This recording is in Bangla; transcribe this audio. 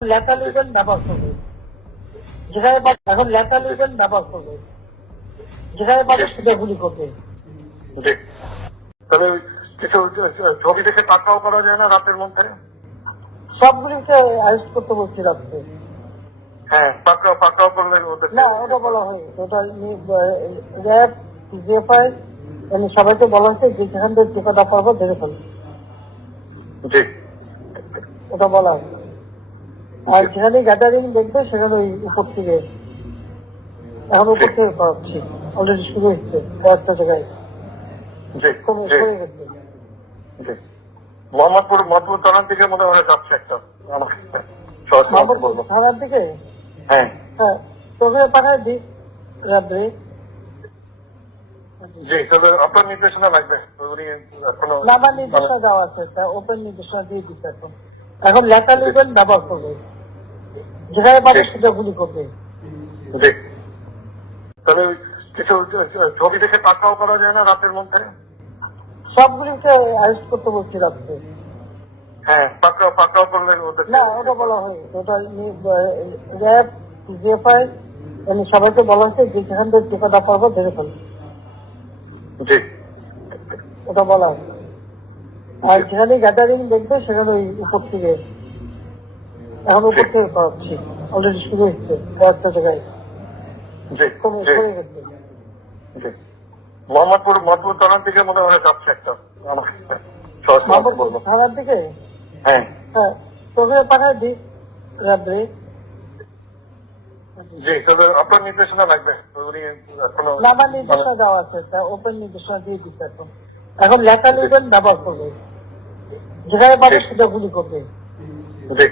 লেখা লিখবেন ব্যবহার করবে, যেখানে এখন লেখা লিখবেন ব্যবহার করবে, যেখানে পাবে সেটা গুলি করবে। তবে কিছু ছবি দেখে পাকাও করা যায় না রাতের মধ্যে? সবগুলিকে অ্যারেস্ট করতে বলছি রাত্রে। হ্যাঁ, পাকাও করলে না, ওটা বলা হয় ওটা র্যাব জিএফআই সবাইকে বলা হচ্ছে যে যেখান থেকে টিকাটা পারবো ধরে ফেলবে, জি ওটা বলা হয়। আর যেখানে গ্যাদারিং দেখবে সেখানে ওই উপর থেকে এখন উপর থেকে করাচ্ছি, অলরেডি শুরু হচ্ছে কয়েকটা জায়গায় জি কমে জি পড়ে গেছে। জি মোহাম্মদপুর থানার দিকে মনে হয় যাচ্ছে একটা আমার সহজ বলবো। থানার দিকে হ্যাঁ হ্যাঁ তোকে পাঠায় দিই রাত্রে। জি, তবে আপনার নির্দেশনা লাগবে। উনি এখনো না, আমার নির্দেশনা দেওয়া আছে, ওপেন নির্দেশনা দিয়ে দিচ্ছে। এখন লেখা লিখবেন ব্যবহার করবে, যেখানে পাবে সেটা গুলি করবে। জি, তবে কিছু ছবি দেখে পাকাও করা যায় না রাতের মধ্যে? সবগুলিকে অ্যারেস্ট করতে বলছি রাত্রে। হ্যাঁ, পাকাও করলে না, ওটা বলা হয় ওটা র্যাব জিএফআই সবাইকে বলা হচ্ছে যে যেখান থেকে টিকাটা পারবো ধরে ফেলবে, জি ওটা বলা হয়। আর যেখানে গ্যাদারিং দেখবে সেখানে ওই উপর থেকে এখন উপর থেকে করাচ্ছি, অলরেডি শুরু হচ্ছে কয়েকটা জায়গায় জি কমে জি পড়ে গেছে। জি, মোহাম্মদপুর থানার দিকে মনে হয় যাচ্ছে একটা আমার সহজ বলবো। থানার দিকে হ্যাঁ হ্যাঁ তোকে পাঠায় দিই রাত্রে। জি, তবে আপনার নির্দেশনা লাগবে। উনি এখনো না, আমার নির্দেশনা দেওয়া আছে, ওপেন নির্দেশনা দিয়ে দিচ্ছে। এখন লেখা লিখবেন ব্যবহার করবে, যেখানে পাবে সেটা গুলি করবে। জি